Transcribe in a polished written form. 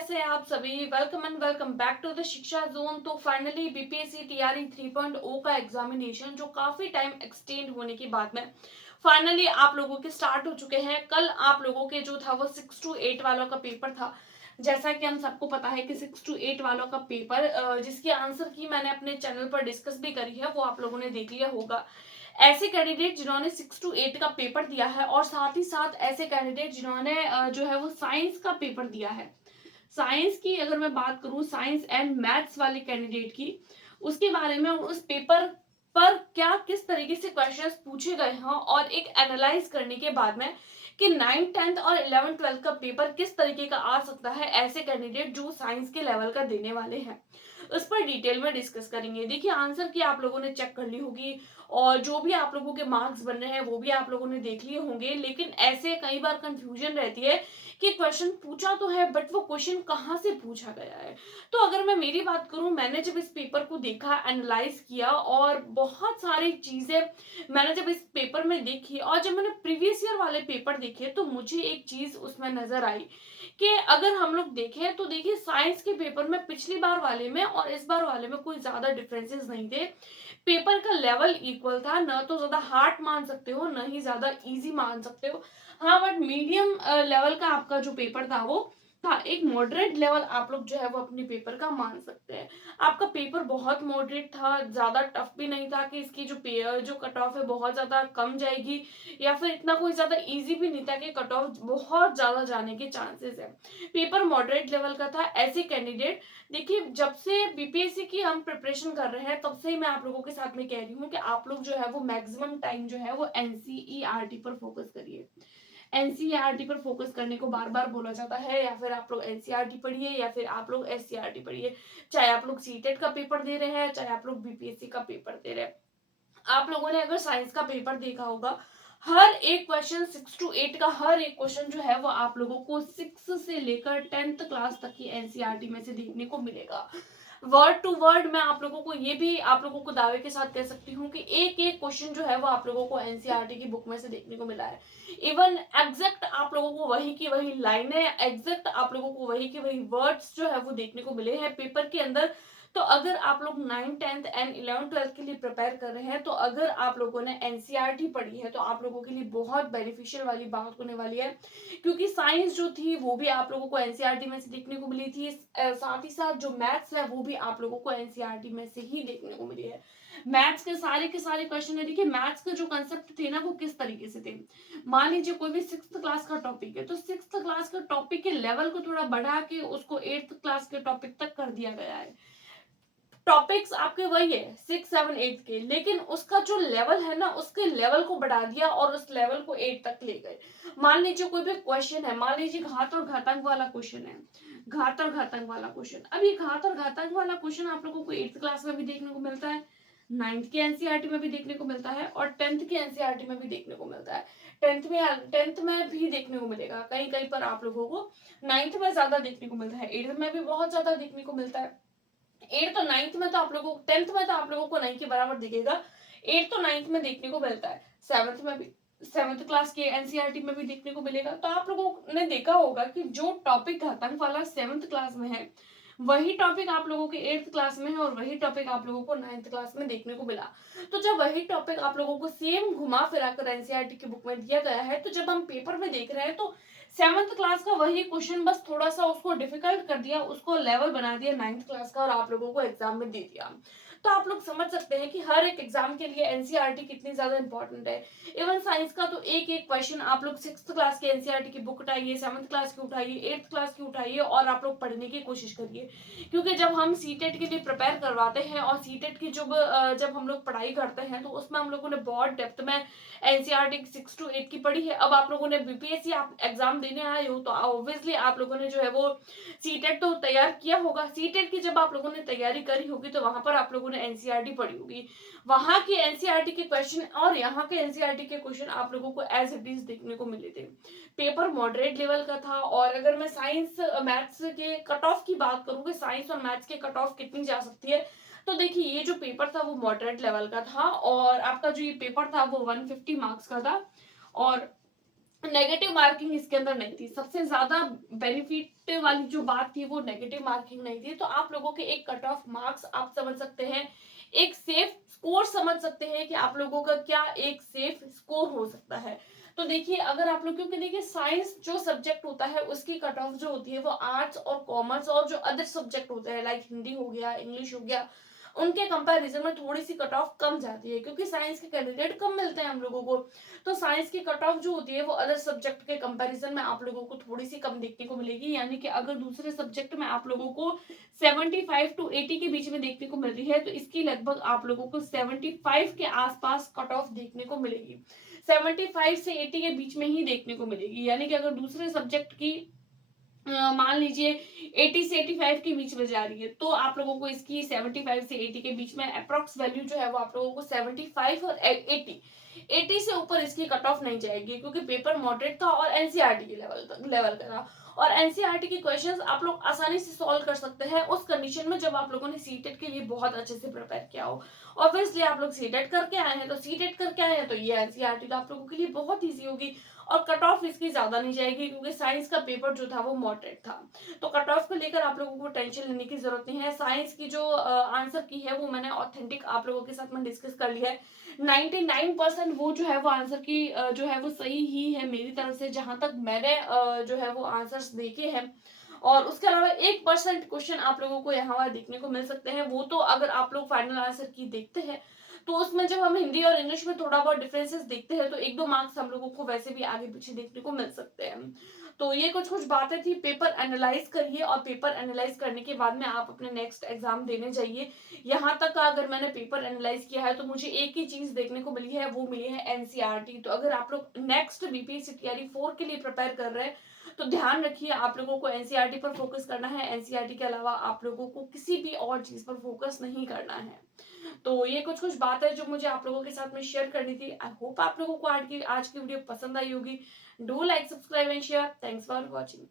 कैसे हैं आप सभी। Welcome and welcome back to the Shiksha zone. तो फाइनली बीपीएससी टीआरई 3.0 का एग्जामिनेशन जो काफी टाइम एक्सटेंड होने के बाद में फाइनली आप लोगों के स्टार्ट हो चुके हैं। कल आप लोगों के जो था वो 6 to 8 वालों का पेपर था। जैसा कि हम सबको पता है कि 6 to 8 वालों का पेपर जिसकी आंसर की मैंने अपने चैनल पर डिस्कस भी करी है, वो आप लोगों ने देख लिया होगा। ऐसे कैंडिडेट जिन्होंने 6 to 8 का पेपर दिया है और साथ ही साथ ऐसे कैंडिडेट जिन्होंने जो है वो साइंस का पेपर दिया है। साइंस की अगर मैं बात करूं, साइंस एंड मैथ्स वाले कैंडिडेट की, उसके बारे में उस पेपर पर क्या किस तरीके से क्वेश्चंस पूछे गए हैं और एक एनालाइज करने के बाद में कि 9th 10th और 11th 12th का पेपर किस तरीके का आ सकता है ऐसे कैंडिडेट जो साइंस के लेवल का देने वाले हैं, उस पर डिटेल में डिस्कस करेंगे। देखिए आंसर की आप लोगों ने चेक कर ली होगी और जो भी आप लोगों के मार्क्स बन रहे हैं वो भी आप लोगों ने देख लिए होंगे, लेकिन ऐसे कई बार कंफ्यूजन रहती है कि क्वेश्चन पूछा तो है बट वो क्वेश्चन कहाँ से पूछा गया है। तो अगर मैं मेरी बात करूं, मैंने जब इस पेपर को देखा, एनालाइज किया और बहुत सारी चीजें मैंने जब इस पेपर में देखी और जब मैंने प्रीवियस ईयर वाले पेपर देखे तो मुझे एक चीज उसमें नजर आई कि अगर हम लोग देखें तो देखिए साइंस के पेपर में पिछली बार वाले में और इस बार वाले में कोई ज्यादा डिफरेंसेस नहीं थे। पेपर का लेवल इक्वल था, न तो ज्यादा हार्ड मान सकते हो न ही ज्यादा इजी मान सकते हो। हाँ बट मीडियम लेवल का आपका जो पेपर था वो था, एक मॉडरेट लेवल आप लोग जो है वो अपने पेपर का मान सकते हैं। आपका पेपर बहुत मॉडरेट था, ज्यादा टफ भी नहीं था कि इसकी जो कट ऑफ है बहुत ज्यादा कम जाएगी, या फिर इतना कोई ज्यादा इजी भी नहीं था कि कट ऑफ बहुत ज्यादा जाने के चांसेस है। पेपर मॉडरेट लेवल का था। ऐसे कैंडिडेट, देखिए जब से बीपीएससी की हम प्रिपरेशन कर रहे हैं तब से ही मैं आप लोगों के साथ में कह रही हूँ कि आप लोग जो है वो मैक्सिमम टाइम जो है वो एनसीईआरटी पर फोकस करिए। एनसीईआरटी पर फोकस करने को बार बार बोला जाता है, या फिर आप लोग एनसीईआरटी पढ़िए या फिर आप लोग एससीईआरटी पढ़िए। चाहे आप लोग सीटेट का पेपर दे रहे हैं, चाहे आप लोग बीपीएससी का पेपर दे रहे हैं। आप लोगों ने अगर साइंस का पेपर देखा होगा, हर एक क्वेश्चन 6 to 8 का हर एक क्वेश्चन जो है वो आप लोगों को 6 से लेकर 10th क्लास तक की एनसीईआरटी में से देखने को मिलेगा। वर्ड टू वर्ड मैं आप लोगों को ये भी आप लोगों को दावे के साथ कह सकती हूँ कि एक एक क्वेश्चन जो है वो आप लोगों को एनसीईआरटी की बुक में से देखने को मिला है। इवन एग्जैक्ट आप लोगों को वही की वही लाइनें, एग्जैक्ट आप लोगों को वही की वही वर्ड्स जो है वो देखने को मिले हैं पेपर के अंदर। तो अगर आप लोग 9th 10th and 11th 12th के लिए प्रिपेयर कर रहे हैं, तो अगर आप लोगों ने एनसीईआरटी पढ़ी है तो आप लोगों के लिए बहुत बेनिफिशियल वाली बात होने वाली है, क्योंकि साइंस जो थी वो भी आप लोगों को एनसीईआरटी में से देखने को मिली थी। साथ ही साथ जो मैथ्स है वो भी आप लोगों को एनसीईआरटी में से ही देखने को मिली है। मैथ्स के सारे क्वेश्चन है। देखिए मैथ्स के जो कंसेप्ट थे ना वो किस तरीके से थे। मान लीजिए कोई भी 6th क्लास का टॉपिक है तो 6th क्लास का टॉपिक के लेवल को थोड़ा बढ़ा के उसको 8th क्लास के टॉपिक तक कर दिया गया है। टॉपिक्स आपके वही है 6 7 8 के, लेकिन उसका जो लेवल है ना उसके लेवल को बढ़ा दिया और उस लेवल को 8 तक ले गए। मान लीजिए कोई भी क्वेश्चन है, मान लीजिए घात और घातांक वाला क्वेश्चन है, घात और घातांक वाला क्वेश्चन। अब ये घात और घातांक वाला क्वेश्चन आप लोगों को 8th क्लास में भी देखने को मिलता है, 9th के एनसीईआरटी में भी देखने को मिलता है और 10th के एनसीईआरटी में भी देखने को मिलता है। 10th में भी देखने को मिलेगा, कहीं कहीं पर आप लोगों को 9th में ज्यादा देखने को मिलता है, 8th में भी बहुत ज्यादा देखने को मिलता है। 8th और 9th में तो आप लोगों को, 10th में तो आप लोगों को नहीं के बराबर दिखेगा, 8th और 9th में देखने को मिलता है। 7th में भी, 7th क्लास के एनसीईआरटी में भी देखने को मिलेगा। तो आप लोगों ने देखा होगा कि जो टॉपिक घातांक वाला 7th क्लास में है वही टॉपिक आप लोगों के 8th क्लास में है और वही टॉपिक आप लोगों को 9th क्लास में देखने को मिला। तो जब वही टॉपिक आप लोगों को सेम घुमा फिरा कर एनसीईआरटी की बुक में दिया गया है, तो जब हम पेपर में देख रहे हैं तो 7th क्लास का वही क्वेश्चन बस थोड़ा सा उसको डिफिकल्ट कर दिया, उसको लेवल बना दिया 9th क्लास का और आप लोगों को एग्जाम में दे दिया। तो आप लोग समझ सकते हैं कि हर एक एग्जाम के लिए एनसीईआरटी कितनी ज्यादा इंपॉर्टेंट है। इवन साइंस का तो एक एक क्वेश्चन आप लोग 6th क्लास के एनसीईआरटी की बुक उठाइए, 7th क्लास की उठाइए, 8th क्लास की उठाइए और आप लोग पढ़ने की कोशिश करिए। क्योंकि जब हम सीटेट के लिए प्रिपेयर करवाते हैं और सीटेट की जब हम लोग पढ़ाई करते हैं तो उसमें हम लोगों ने बहुत डेप्थ में एनसीईआरटी 6 to 8 की पढ़ी है। अब आप लोगों ने बीपीएससी आप एग्जाम देने आए हो तो ऑब्वियसली आप लोगों ने जो है वो सीटेट तो तैयार किया होगा। सीटेट की जब आप लोगों ने तैयारी करी होगी तो वहां पर आप लोगों ने एनसीईआरटी पढ़ी होगी। वहां के एनसीईआरटी के क्वेश्चन और यहाँ के एनसीईआरटी के क्वेश्चन आप लोगों को एज इट इज देखने को मिले थे। पेपर मॉडरेट लेवल का था। और अगर मैं साइंस मैथ्स के कट ऑफ की बात करूँ कि साइंस और मैथ्स के कट ऑफ कितनी जा सकती है, तो देखिए ये जो पेपर था वो मॉडरेट लेवल का था और आपका जो ये पेपर था वो 150 मार्क्स का था। और नेगेटिव मार्किंग इसके अंदर नहीं थी। सबसे ज्यादा बेनिफिट वाली जो बात थी वो नेगेटिव मार्किंग नहीं थी। तो आप लोगों के एक कट ऑफ मार्क्स आप समझ सकते हैं, एक सेफ स्कोर समझ सकते हैं कि आप लोगों का क्या एक सेफ स्कोर हो सकता है। तो देखिए अगर आप लोग, क्योंकि देखिए साइंस जो सब्जेक्ट होता है उसकी कट ऑफ जो होती है वो आर्ट्स और कॉमर्स और जो अदर सब्जेक्ट होते हैं लाइक हिंदी हो गया, इंग्लिश हो गया, उनके कंपैरिजन में थोड़ी सी कट ऑफ कम जाती है, क्योंकि साइंस के कैंडिडेट कम मिलते हैं हम लोगों को। तो साइंस की कट ऑफ जो होती है वो अदर सब्जेक्ट के कंपैरिजन में आप लोगों को थोड़ी सी कम देखने को मिलेगी। यानी कि अगर दूसरे सब्जेक्ट में आप लोगों को 75 to 80 के बीच में देखने को मिल रही है, तो इसकी लगभग आप लोगों को 75 के आसपास कट ऑफ देखने को मिलेगी। 75 से 80 के बीच में ही देखने को मिलेगी। यानी कि अगर दूसरे सब्जेक्ट की मान लीजिए 80 से 85 के बीच में जा रही है, तो आप लोगों को इसकी 75 से 80 के बीच में अप्रॉक्स वैल्यू जो है वो आप लोगों को 75 और 80 से ऊपर इसकी कट ऑफ नहीं जाएगी, क्योंकि पेपर मॉडरेट था और एनसीईआरटी के लेवल का था। और एनसीईआरटी के क्वेश्चंस आप लोग आसानी से सॉल्व कर सकते हैं उस कंडीशन में जब आप लोगों ने सीटेट के लिए बहुत अच्छे से प्रिपेयर किया हो। ऑब्वियसली आप लोग सीटेट करके आए हैं, तो सीटेट करके आए हैं तो ये एनसीईआरटी तो आप लोगों के लिए बहुत ईजी होगी। और कट ऑफ इसकी ज्यादा नहीं जाएगी, क्योंकि साइंस का पेपर जो था वो मॉडरेट था। तो कट ऑफ को लेकर आप लोगों को टेंशन लेने की जरूरत नहीं है। साइंस की जो आंसर की है वो मैंने ऑथेंटिक आप लोगों के साथ में डिस्कस कर लिया है। 99% वो जो है वो आंसर की जो है वो सही ही है मेरी तरफ से, जहां तक मैंने जो है वो आंसर्स देखे हैं। और उसके अलावा 1% क्वेश्चन आप लोगों को यहाँ वहां देखने को मिल सकते हैं। वो तो अगर आप लोग फाइनल आंसर की देखते हैं तो उसमें जब हम हिंदी और इंग्लिश में थोड़ा बहुत डिफरेंसेस देखते हैं तो 1-2 मार्क्स हम लोगों को वैसे भी आगे पीछे देखने को मिल सकते हैं। तो ये कुछ बातें थी। पेपर एनालाइज करिए और पेपर एनालाइज करने के बाद में आप अपने नेक्स्ट एग्जाम देने जाइए। यहाँ तक का अगर मैंने पेपर एनालाइज किया है तो मुझे एक ही चीज देखने को मिली है, वो मिली है एनसीईआरटी। तो अगर आप लोग नेक्स्ट बीपीएससी टीआरई 4 के लिए प्रिपेयर कर रहे हैं तो ध्यान रखिए आप लोगों को एनसीईआरटी पर फोकस करना है। एनसीईआरटी के अलावा आप लोगों को किसी भी और चीज पर फोकस नहीं करना है। तो ये कुछ बात है जो मुझे आप लोगों के साथ में शेयर करनी थी। आई होप आप लोगों को आज की वीडियो पसंद आई होगी। Do like, subscribe and share. Thanks for watching.